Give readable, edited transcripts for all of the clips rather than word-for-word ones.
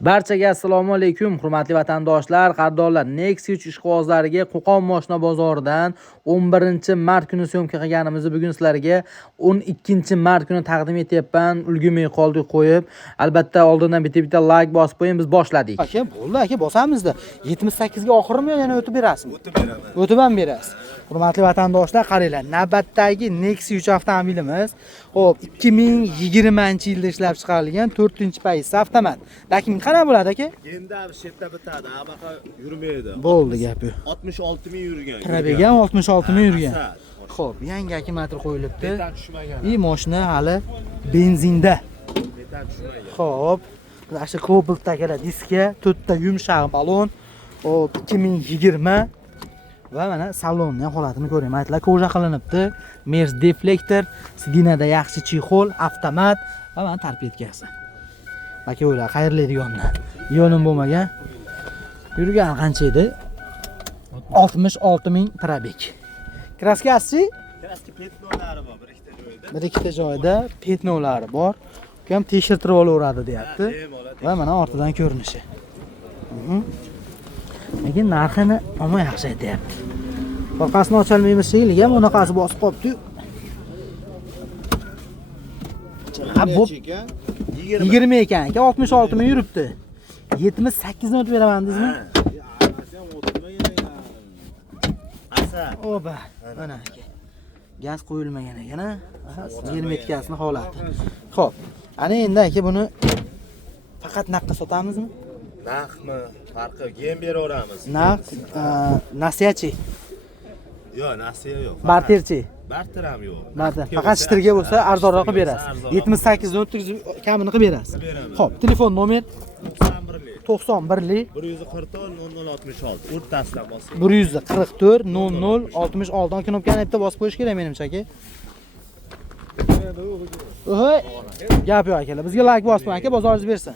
Barchaga assalomu alaykum, hurmatli vatandoshlar, qadrdonlar. Nexia 3 ishqibozlariga Qo'qon moshina bozoridan 11-mart kuni syomka qilganimizni bugun sizlarga 12-mart kuni taqdim etyapman. Ulgurmay qoldik qo'yib. Albatta oldindan bitta like bosib qo'ying, biz boshladik. Aka, bo'ldi aka, bosamizda. 78 ga oxirimi yana o'tib berasizmi? O'tib beraman. O'tib ham berasiz. Hurmatli vatandoshlar, qaranglar. Navbatdagi Nexia 3 avtomobilimiz, xo'p, 2020-yilda ishlab chiqarilgan 4-payizli avtomat. Dokument qana bo'ladi aka? Endi shu yerda bitadi, abaqa yurmaydi. Bo'ldi gapi. 66 ming yurgan. Probegan 66 ming yurgan. Xo'p, yangi akkumulyator qo'yilibdi. Beton tushmagan. Mashina hali benzinda. Beton tushmagan. Xo'p, mana shu Cobalt'dagi diska, 4 ta yumshoq balon. Xo'p, 2020 va mana salonning holatini ko'ring. Aytlar koja qilinibdi. Mers deflektor, sidinada yaxshi chexol, avtomat va mana torpedkasi. Aka o'ylar, qayerlaydiganda. Yo'lim bo'lmagan. Yurgan qancha edi? 66 ming probek. Kraskasi? Kraska petnolari bor, bir Bir ikkita joyda. ikkita joyda petnolari bor. Bu ham tekshirtirib olaveradi, deyapti. Va mana ortidan ko'rinishi. Lekin narxini omma yaxshi aytayapti. Orqasini ocholmaymiz shekilli, ham unaqasi bosib qopti. Bu 20 ekan, 66 ming yuribdi. 78 ni o'tib beraman dedingizmi? Oba, mana aka. Gaz qo'yilmagan ekan, ha? 20 etkasini holati. Xo'p, ana endi aka buni faqat naqqa sotamizmi? Narxmi? Farqi yem beraveramiz. Naq, nasiyachi, Yo'q, nasiya yo'q. barterchi. Barter ham yo'q. Barter. Faqat shtirga bo'lsa arzonroq qilib berasiz. 78 ni o'tkazib kamini qilib berasiz. Xo'p, telefon nomer 91lik 144 0066 o'rtasidan bosing. 144 0066 knopkani bitta bosib qo'yish kerak menimcha aka. Oy, gap yo'q akalar. Bizga like bosing aka, bozoringiz bersin.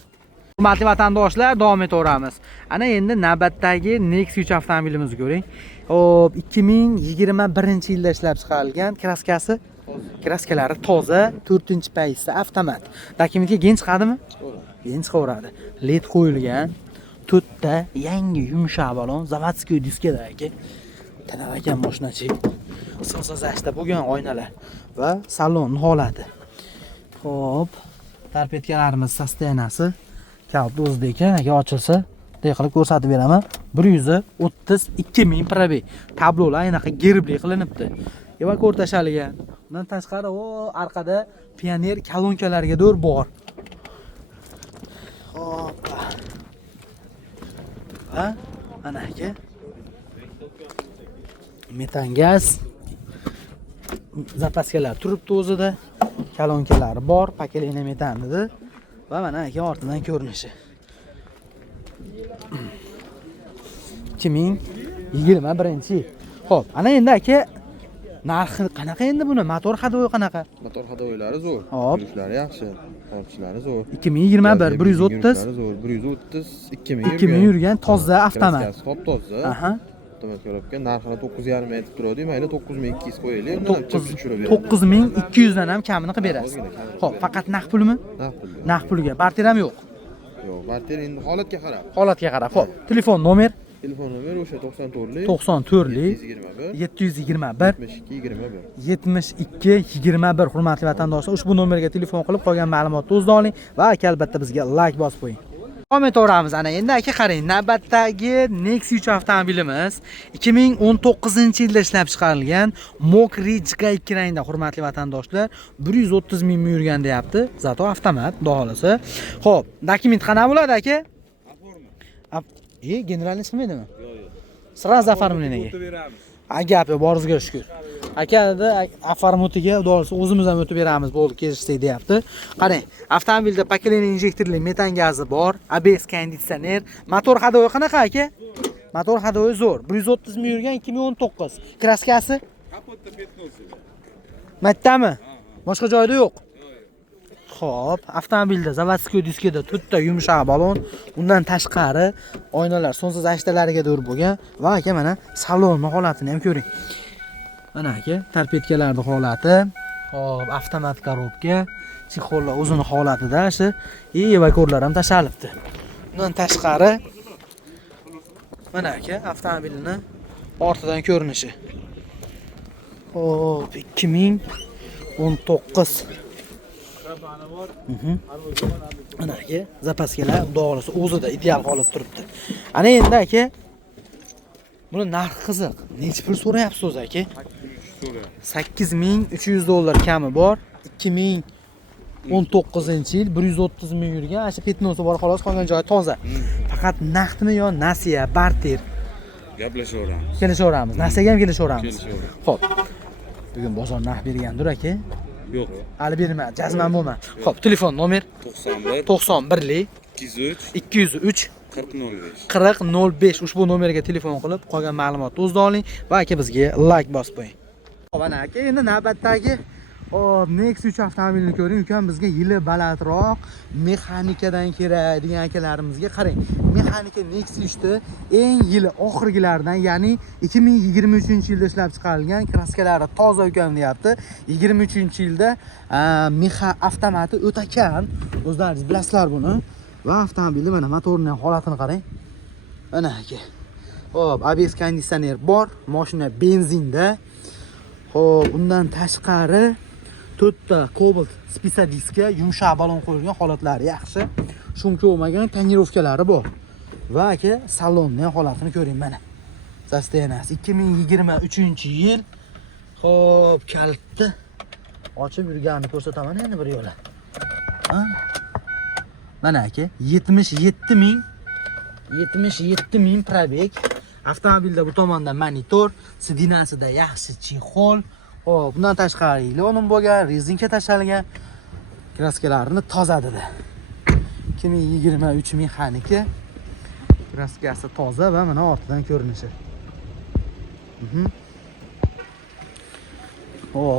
Hurmatli vatandoshlar, davom etaveramiz. Ana endi navbatdagi Nexia 3 avtomobilimizni ko'ring. Hop, 2021-yilda ishlab chiqarilgan, kraskasi, kraskalari toza, 4-payizli avtomat. Dokumentga gen chiqadimi? Gen chiqaveradi. LED qo'yilgan, 4 ta yangi yumshoq balon, zavodskiy diskada aka. Tanar ekan mashinachi. Sozlashda bo'lgan oynalar va salon holati. Hop, torpedkalarimiz sostoyanasi kalti o'zida ekan, agar ochilsa, bunday qilib ko'rsatib beraman. 132 ming probek. Tablolar anaqa gerbli qilinibdi. Evakor tashalgan. Undan tashqari orqada pioner kolonkalarga do'r bor. Hop. Va ana aka. Metan gaz. Zapaskalar turibdi o'zida. Kolonkalari bor, pakelini metan dedi. Va mana aka ortidan ko'rinishi. 2021-yil. Xo'p, ana endi aka narxi qanaqa endi buni? Motor hadoyi qanaqa? Motor hadoylari zo'r. Hop. Yurishlari yaxshi. Tortishlari zo'r. 2021 130 zo'r. 130 2000 yurgan toza avtomat. Top toza. Aha. Avtomat ko'ribga narxini 9,5 aytib turadi. Mayli 9200 qo'yaylik. Undan tushirib beraman. 9200 dan ham kamini qilib berasiz. Xo'p, faqat naqd pulmi? Naqd pul. Naqd pulga. Barter ham yo'q. Yo'q, barter endi holatga qarab. Holatga qarab. Xo'p, telefon nomer Telefon nomer o'sha 94lik 94lik 721 721 72 21. 7221. Hurmatli vatandoshlar, ushbu nomerga telefon qilib qolgan ma'lumotni o'zida oling va aka albatta bizga like bosib qo'ying. Davom etaveramiz. Ana endi aka qarang, navbatdagi Nexia 3 avtomobilimiz 2019-yilda ishlab chiqarilgan Mokri JK2 rangda, hurmatli vatandoshlar, 130 ming yurgan deyapti. Zato avtomat, doholisi. Xo'p, dokument qana bo'ladi aka? Generalni chiqmaydimi? Yo'q. Sraz afarmleniga. O'tib beramiz. Gapi borizga shukr. Akada afarmutiga udolisi o'zimiz ham o'tib beramiz, bo'ldi, kelishdik deyapti. Qarang, avtomobilda pokoleniya injektorli metan gazi bor, ABS konditsioner, motor hadoyi qanaqa aka? Motor hadoyi zo'r. 130 ming yurgan 2019. Kraskasi? Kapotda petnosi. Matdami? Boshqa joyda yo'q. Xo'p, avtomobilda zavodskiy diskada 4 ta yumshoq balon, undan tashqari oynalar sonsiz ashtalariga do'r bo'lgan va aka mana salon holatini ham ko'ring. Mana aka, torpedkalarning holati, hop, avtomat korobka, chexollar o'zini holatida, shu evakorlar ham tashalibdi. Bundan tashqari mana aka avtomobilni ortidan ko'rinishi. Hop, 2019. Mana aka zapaskalar dog'lisi o'zida ideal holatda turibdi. Ana endi aka buni narxi qiziq. Necha pul so'rayapsiz o'zi aka? 8300 dollar kami bor. 2019-yil 130 ming yurgan, ana shu petnosi bor xolos, qolgan joyi toza. Faqat naqdmi yo nasiya, barter? Gaplashaveramiz. Kelishaveramiz. Nasiyaga ham kelishaveramiz. Xo'p. Bugun bozor narx bergandir aka? Yo'q. Hali berma, jazman bo'lma. Xo'p, telefon nomer 91 91 203 203 40 05. 4005 ushbu nomerga telefon qilib qolgan ma'lumotni o'zida oling va aka bizga like bosib qo'ying. Xo'p, ana aka endi navbatdagi Nexus 3 avtomobilni ko'ring. Ukam bizga yili balandroq mexanikadan kerak degan akalarimizga qarang. Mexanika Nexus 3 eng yili oxirgilaridan, ya'ni 2023-yilda ishlab chiqarilgan, kraskalari toza ukam deyapti. 23-yilda mexa avtomati o'ta kam. O'zlaringiz bilasizlar buni. Va avtomobilni mana motorining holatini qarang. Mana aka. Xo'p, ABS konditsioner bor, mashina benzinda. Xo'p, undan tashqari 4 ta Cobalt spesadiska yumshoq balon qo'yilgan, holatlari yaxshi. Shumka bo'lmagan, tonirovkalari bor. Va aka salonning holatini ko'ring mana. Zastenasi 2023-yil. Xo'p, kalitni ochib yurganini ko'rsataman endi bir yo'la. Ha? Mana aka 77 ming probeg. Avtomobilda bu tomonda monitor, sidinasida yaxshi chexol. Xo'p, bundan tashqari ilonim bo'lgan, rezinka tashalgan. Kraskalarini tozadida. 2023 mexanika. Kraskasi toza va mana ortidan ko'rinishi.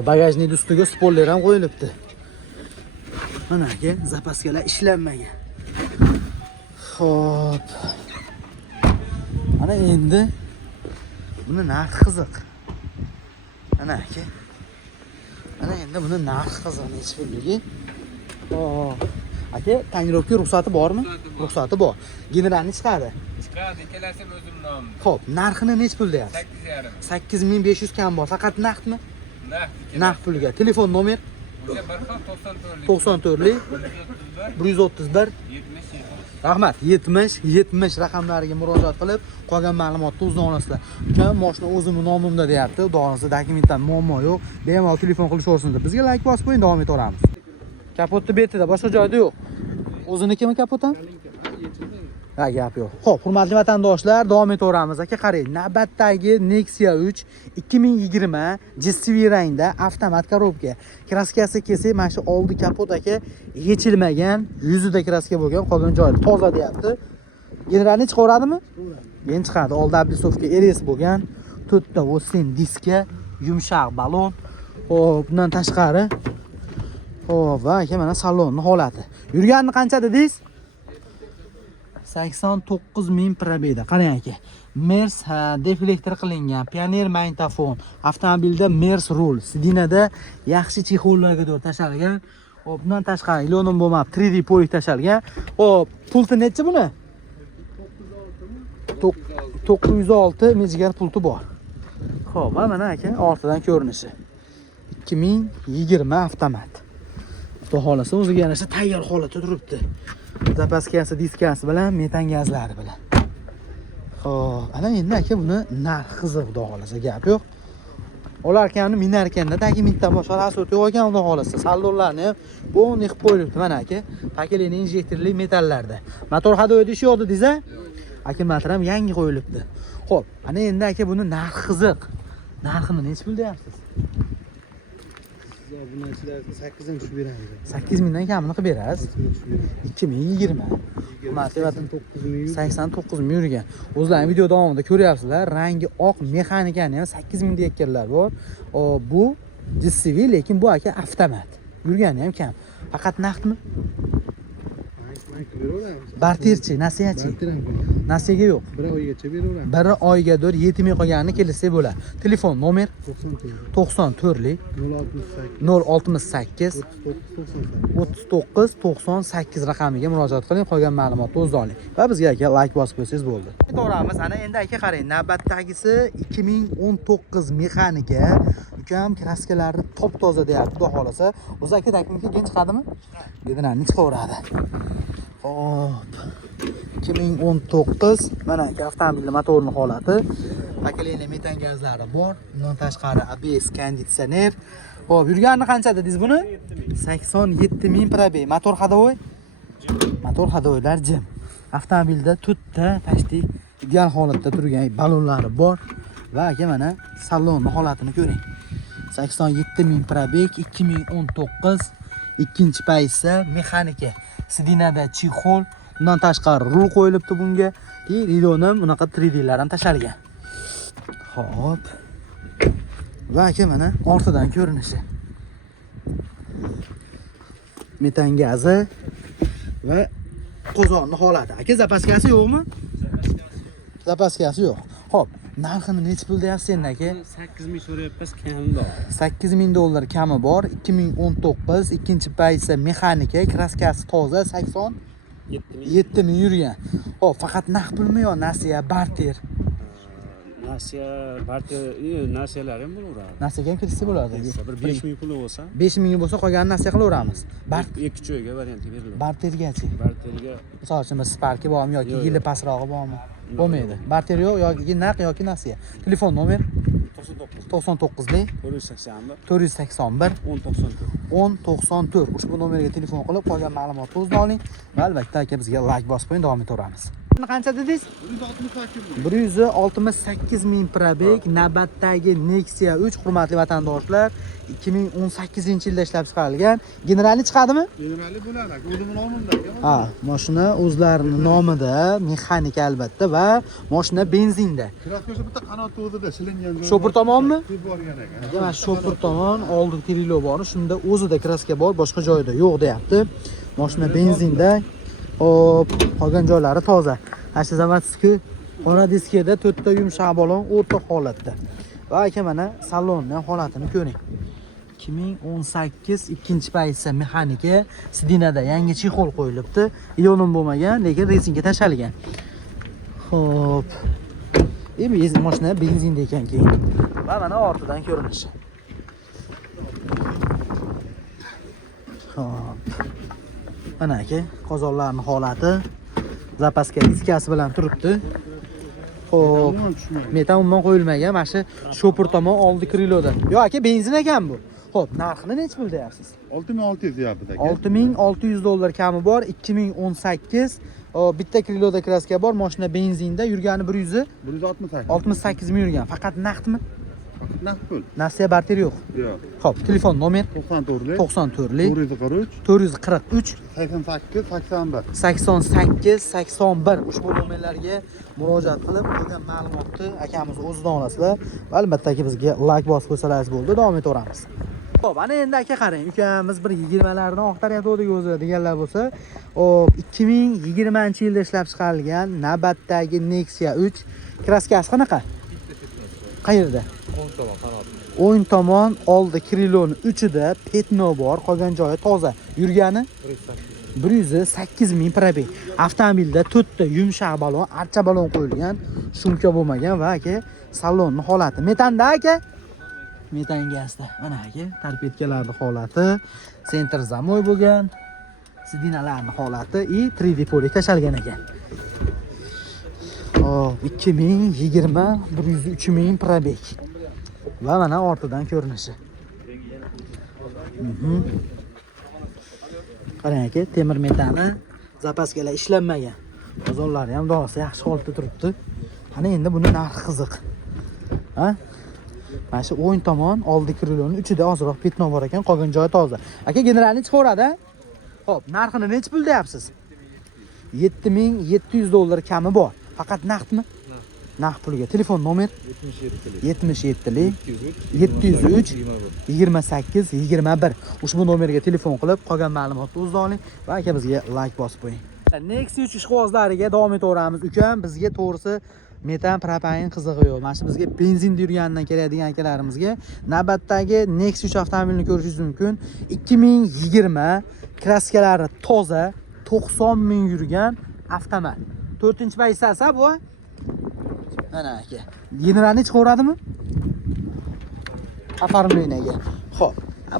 Bagajning ustiga spoiler ham qo'yilibdi. Mana aka, zapaskalar ishlanmagan. Xo'p. Ana endi buni narxi qiziq. Ana aka. Ana endi buni narxi qiziq, necha pulligi? Aka, tonirovka ruxsati bormi? Ruxsati bor. Generalni chiqadi. Chiqadi, kelasi o'zim nomim. Xo'p, narxini necha pul deyapsiz? 8,5. 8500 kam bor. Faqat naqdmi? Naqd. Naqd pulga. Telefon nomer O'sha bir xil 94lik. 94lik 131 Rahmat, 70 raqamlariga murojaat qilib, qolgan ma'lumotni o'zingizdan olasizlar. Ukam mashina o'zim nomimda deyapti. Xudoingizni dokumentdan muammo yo'q. Bemalol telefon qilishaversinlar. Bizga like bosib qo'ying, davom etaveramiz. Kapotni betida, boshqa joyda yo'q. O'zinikimi kapot ham? Ha, gap yo'q. Xo'p, hurmatli vatandoshlar, davom etaveramiz. Aka, qarang, navbatdagi Nexia 3 2020 JSV rangda avtomat korobka. Kraskasi kelsa, mana shu oldi kapot aka yechilmagan, yuzida kraska bo'lgan, qolgan joyi toza deyapti. Generalni chiqaradimi? Men chiqadi. Oldi ablisovka RS bo'lgan, 4 ta Vosin diska, yumshoq balon. Xo'p, bundan tashqari xo'p, va aka mana salonning holati. Yurganni qancha dedingiz? 89 ming probegda. Qarang aka. Mers deflektor qilingan, Pioneer magnitofon, avtomobilda Mers rul, sidinada yaxshi chexollarga doğru tashalgan. Hop, bundan tashqari ilonim bo'lmab 3D polik tashalgan. Hop, pulti necha buni? 906 mejigar pulti bor. Xo'p, mana aka ortidan ko'rinishi. 2020 avtomat. Xudo xolasa o'ziga yarasha tayyor holatda turibdi. Zapaskasi, diskasi bilan, metan gazlari bilan. Xo'p, ana endi aka buni narxi qiziq, xudo xolasa gap yo'q. Olarkanni minarkanda dokumentdan boshqa rasot yo'q ekan, xudo xolasa. Saldonlarni ham bo'ni qilib qo'yilibdi mana aka. Paketli injektorli metallarda. Motor hadoyida ish yo'qdi desa, akkumulyator ham yangi qo'yilibdi. Xo'p, ana endi aka buni narxi qiziq. Narxini necha pul deyapsiz? Bunachilarga 8 ming tushib beramiz. 8 mingdan kamini qilib berasiz. 2020. Motivatan 89 ming yurgan. O'zlaring video davomida ko'ryapsizlar, rangi oq mexanikani ham 8 ming deyotganlar bor. Bu JSV, lekin bu aka avtomat. Yurgani ham kam. Faqat naqdmi? Barterchi, nasiyachi. Nasiyaga yo'q. Bir oygacha beraveramiz. Bir oygadir yetmay qolganini kelsa bo'ladi. Telefon nomer 94lik 068 39 98 raqamiga murojaat qiling, qolgan ma'lumotni o'zida oling va bizga aka like bosib qo'ysangiz bo'ldi. To'g'rimiz, ana endi aka qarang, navbatdagisi 2019 mexanika. Ukam kraskalari top-toza deyapti, xudo xolasa. O'zi aka taklifga keyin chiqadimi? Gedinani chiqaveradi. Hop. 2019 mana aka avtomobilning motorining holati. Bakaleyli metan gazlari bor. Undan tashqari ABS konditsioner. Hop, yurgani qancha dedingiz buni? 87 ming probeg. Motor hadovoy? Motor hadovoylar jim. Avtomobilda to'rtta tashti ideal holatda turgan balonlari bor va aka mana salonning holatini ko'ring. 87 ming probeg, 2019, ikkinchi paysa, mexanika. Sidinada chexol, undan tashqari rul qo'yilibdi bunga. Ridoni bunaqa 3D lar ham tashalgan. Hop. Va aka mana ortidan ko'rinishi. Metan gazi va qozonni holati. Aka zapaskasi yo'qmi? Zapaskasi yo'q. Hop, narxini necha pul deyapsiz endi aka? 8000 so'rayapmiz, kamida. 8000 dollar kami bor. 2019 ikkinchi paysa mexanika, kraskasi toza, 87 ming yurgan. Hop, faqat naqd pulmi yo nasiya, barter? Nasiya, barter, nasiyalar ham bo'laveradi. Nasiyaga ham kirsa bo'ladi. Bir 5000 puli bo'lsa, 5000 bo'lsa qolganini nasiya qilaveramiz. ikki joyga variantga beriladi. Bartergachi. Barterga Misol uchun biz Spark'i bormi yoki Yo'q, yili yo'q. pasrog'i bormi? Bo'lmaydi. Barter yo'q yoki naqd yoki nasiya. Telefon nomer 99 99lik 481 481 1094. 1094. Ushbu nomerga telefon qilib qolgan ma'lumotni o'zida oling va albatta aka bizga like bosib qo'ying, davom etaveramiz. Qancha dedingiz? 168 ming probeg, navbatdagi Nexia 3, hurmatli vatandoshlar, 2018-yilda ishlab chiqarilgan. Generali chiqadimi? Generali bo'ladi, o'zimning nomimda. Ha, mashina o'zlarining nomida, mexanika albatta va mashina benzinda. Kraskasi bitta qanoti o'zida silingan. Shopir tomonmi? Borgan ekan. Mana shopir tomon, oldi krilo bor, shunda o'zida kraska bor, boshqa joyda yo'q deyapti. Mashina benzinda. Hop, qolgan joylari toza. Asha zavodski qora diskada 4 ta yumshoq balon o'rta holatda. Va aka mana salonning holatini ko'ring. 2018 ikkinchi paysa mexanika, sidinada yangi chexol qo'yilibdi. Ionim bo'lmagan, lekin rezinga tashalgan. Hop. Mashina benzinda ekan keyin. Va mana ortidan ko'rinishi. Hop. Mana aka, qozonlarning holati zapaska diskasi bilan turibdi. Xo'p, metan umuman qo'yilmagan. Mana shu shopir tomon oldi kriloda. Yo aka, benzin ekan bu. Xo'p, narxini necha pul deyapsiz? 6600 deyapti aka. 6600 dollar kami bor. 2018 bitta kriloda kraska bor. Mashina benzinda yurgani 168 ming yurgan. Faqat naqdmi? naqd pul. Nasiya barter yo'q. Yo'q. Xo'p, telefon nomer 94lik 94lik 443 443 88 81. 88 81 ushbu nomerlarga murojaat qilib qolgan ma'lumotni akamiz o'zidan olasizlar va albatta bizga like bosib qo'ysalaringiz bo'ldi, davom etaveramiz. Xo'p, ana endi aka qarang, ukamiz bir 20lardan oqtaryapti o'zi deganlar bo'lsa, 2020-yilda ishlab chiqarilgan navbatdagi Nexia 3 kraskasi qanaqa? Qayerda? O'ng tomon oldi kriloni 3ida petno bor, qolgan joyi toza. Yurgani 108 ming probeg. Avtomobilda 4 ta yumshoq balon, archa balon qo'yilgan, shumka bo'lmagan va aka salonning holati metanda aka. Metan gazda. Mana aka, torpedkalarning holati, sentr zamoy bo'lgan, sidinalarning holati и 3D polik tashalgan ekan. 2020 103 ming probeg. Va mana ortidan ko'rinishi. Qarang aka, temir metani, zapaskalar ishlanmagan. Qozonlari ham do'sti yaxshi holatda turibdi. Qani endi buni narxi qiziq. Ha? Mana shu o'ng tomon oldi kriloni 3ida ozroq petno bor ekan, qolgan joyi toza. Aka, generalni chiqaveradi. Xo'p, narxini necha pul deyapsiz? 7700 dollar kami bor. Faqat naqdmi? Naqd pulga. Telefon nomer 77lik 703 28 21. Ushbu nomerga telefon qilib qolgan ma'lumotni o'zida oling va aka bizga like bosib qo'ying. Nexia 3 ishqibozlariga davom etaveramiz. Ukam bizga to'g'risi metan propanin qizig'i yo'q. Mana shu bizga benzinda yurganidan keladigan akalarimizga navbatdagi Nexia 3 avtomobilini ko'rishingiz mumkin. 2020 kraskalari toza, 90 ming yurgan avtomobil. 4-pozitsiyasi bu. Mana aka. Generalni chiqaradimi? Оформлениеga. Xo'p,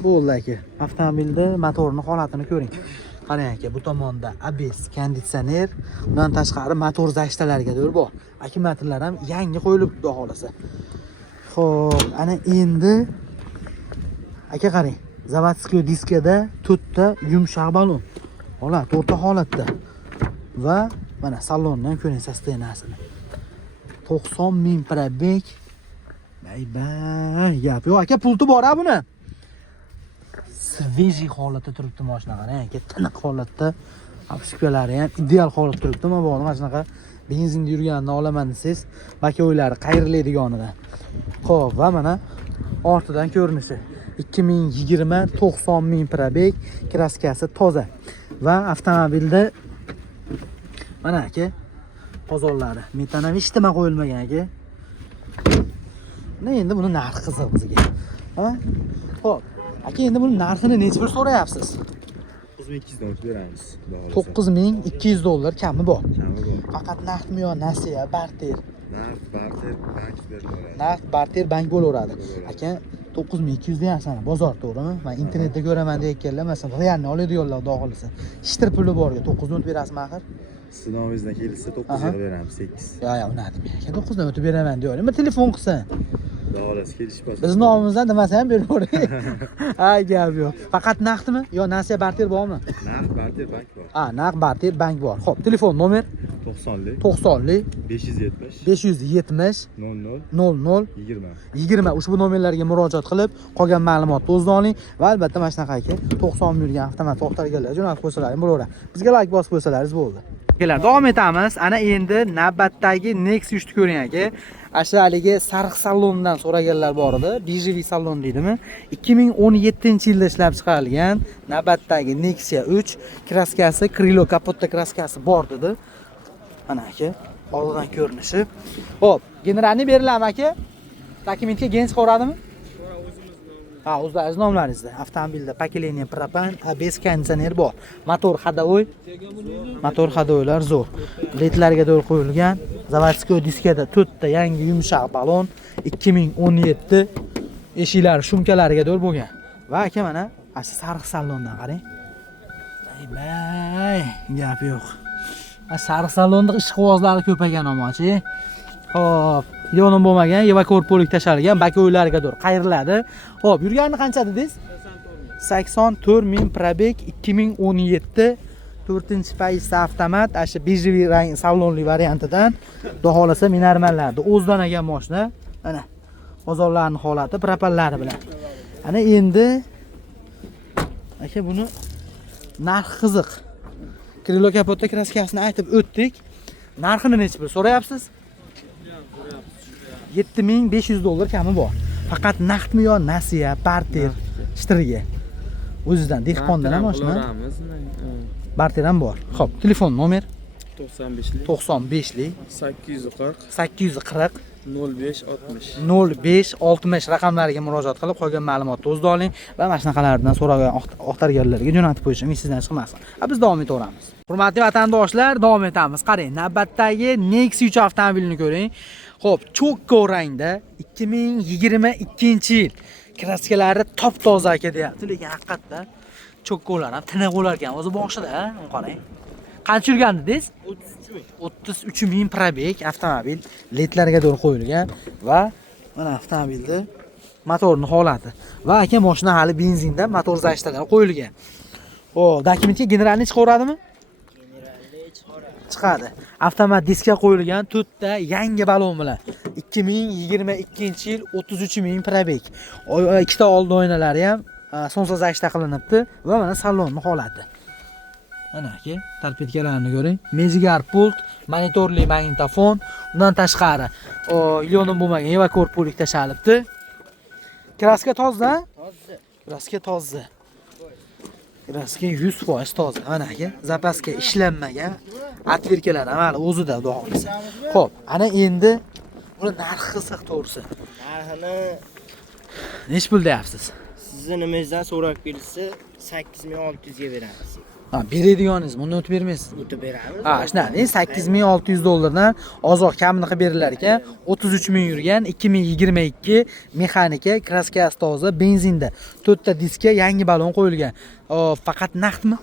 bo'ldi aka. Avtomobilda motorni holatini ko'ring. Qarang aka, bu tomonda ABS, konditsioner, undan tashqari motor zashtalarigadir bor. Akkumulyatorlar ham yangi qo'yilib xudo xolasa. Xo'p, ana endi aka qarang. Заводской diskada 4 ta yumshoq balon. Holat, o'rta holatda. Va mana salondan ko'ring sostenasini. 90 ming probeg. Bay, gap yo'q aka, pulti bor-a buni. Svejiy holatda turibdi mashina qarang aka, tiniq holatda. Obshipkalari ham ideal holatda turibdi. Mana bu mana shunaqa benzinda yurganini olaman desangiz, bakoylari qayriladiganidan. Xo'p, va mana ortidan ko'rinishi. 2020 90 ming probeg, kraskasi toza. Va avtomobilda mana aka qozonlari metan ham hech nima qo'yilmagan aka. Endi buni narxi qiziq bizga. Ha? Xo'p, aka endi buni narxini necha pul so'rayapsiz? 9200 dan o'tib beramiz. $9200 kami bor. Kami bor. Faqat naqdmi yo nasiya, barter? Naqd, barter, bank beriladi. Naqd, barter, bank bo'laveradi. Aka 9200 deyapsan, bozor to'g'rimi? Men internetda ko'raman deyotganlar, masalan, realni oladiganlar xudo xolasa. Ishtir puli borga 9 dan o'tib berasizmi axir? Siz nomingizdan kelsa 9 ga beramiz, 8. Yo'q, unadim. Aka 9 dan o'tib beraman deyapti. Nima telefon qilsin? Xudo xolasa kelishib qolsa. Biz nomimizdan demasa ham beravering. Ha, gap yo'q. Faqat naqdmi yo nasiya, barter bormi? Naqd, barter, bank bor. Ha, naqd, barter, bank bor. Xo'p, telefon nomer 90lik 90lik 570 570 00 00 20. 20 ushbu nomerlarga murojaat qilib, qolgan ma'lumotni o'zida oling va albatta mana shunaqa aka 90 ming yurgan avtomat to'xtalganlar jo'natib qo'ysalaring bo'laveradi. Bizga like bosib qo'ysalaringiz bo'ldi. Kelar, davom etamiz. Ana endi navbatdagi Nexia 3 ni ko'ring aka. Ashaligi sariq salondan so'raganlar bor edi. Bijeviy salon deydimi? 2017-yilda ishlab chiqarilgan navbatdagi Nexia 3 kraskasi, krilo kapotda kraskasi bor dedi. Mana aka, oldidan ko'rinishi. Xo'p, generalni beriladimi aka? Dokumentga gen chiqaradimi? Ha, o'zlaringiz nomlaringizda. Avtomobilda pokoleniya propan, ABS konditsioner bor. Motor ходовой. Motor ходовойlar zo'r. Ledlarga do'l qo'yilgan. Заводской diskada 4 ta yangi yumshoq balon 2017 eshiklari shumkalariga do'l bo'lgan. Va aka mana asli sariq salondan qarang. Bay, gap yo'q. Sariq salonda ishqibozlari ko'paygan omochi. Xo'p, yo'lin bo'lmagan, evakuatorlik tashalgan, bakoylariga do'r qayriladi. Xo'p, yurgani qancha dedingiz? 84 ming probeg 2017 4-pozitsiyasi avtomat, asha bijeviy rang salonli variantidan, xudo xolasa minormallarda o'zidan olgan mashina. Mana qozonlarning holati, propanlari bilan. Ana endi aka buni narxi qiziq. Krilo kapotda kraskasini aytib o'tdik. Narxini necha pul so'rayapsiz? $7500 kami bor. Faqat naqdmi yo nasiya, barter, ishtiriga. O'zidan dehqondan ham mashina. Barter ham bor. Xo'p, telefon nomer 95lik 95lik 840 840 0560 0560 raqamlariga murojaat qilib, qolgan ma'lumotni o'zida oling va mashinaqalardan so'ragan oqtarganlarga jo'natib qo'yish sizdan chiqmasin. Biz davom etaveramiz. Hurmatli vatandoshlar, davom etamiz. Qarang, navbatdagi Nexia 3 avtomobilini ko'ring. Xo'p, cho'kko rangda 2022-yil kraskalari top-toza aka deyapti, lekin haqiqatdan cho'kkolar ham tiniq bo'lar ekan. O'zi boshida, qarang. Qancha yurgan dedingiz? 33 ming probeg avtomobil, ledlarga do'l qo'yilgan va mana avtomobilda motorning holati. Va aka mashina hali benzinda, motor zashtalari qo'yilgan. O, dokumentga generalni chiqaradimi? Chiqadi. Avtomat diskga qo'yilgan 4 ta yangi balon bilan 2022-yil 33 ming probeg. Ikkita old oynalari ham sonsiz zashta qilinibdi va mana salonning holati. Mana aka, tarpetkalarni ko'ring. Mezigar pult, monitorli magnitofon, undan tashqari ilonim bo'lmagan evakuatorlik tashalibdi. Kraska toza? Toza. Kraska toza. Kraska 100% toza. Mana aka, zapaska ishlanmagan. Atvirkalar ham o'zida xudo xolisa. Xo'p, ana endi buni narxi qilsak to'g'risi. Narxini Nech pul deyapsiz? sizni nimangizdan so'rab kelsa 8600 ga beramiz. Ha, beradiganingiz, buni o'tib bermaysiz. O'tib beramiz. Ha, shunaqa, 8600 dollardan ozroq kamini qilib berilar ekan. 33 ming yurgan 2022 mexanika, kraskasi toza, benzinda. 4 ta diskka yangi balon qo'yilgan. Faqat naqdmi?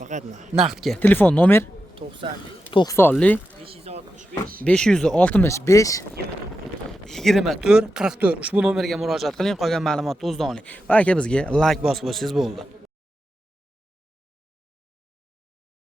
Faqat naqd. Naqdga. Telefon nomer 90lik 565 565 24 44. Ushbu nomerga murojaat qiling, qolgan ma'lumotni o'zidan oling. Va aka bizga like bosib qo'ysangiz bo'ldi.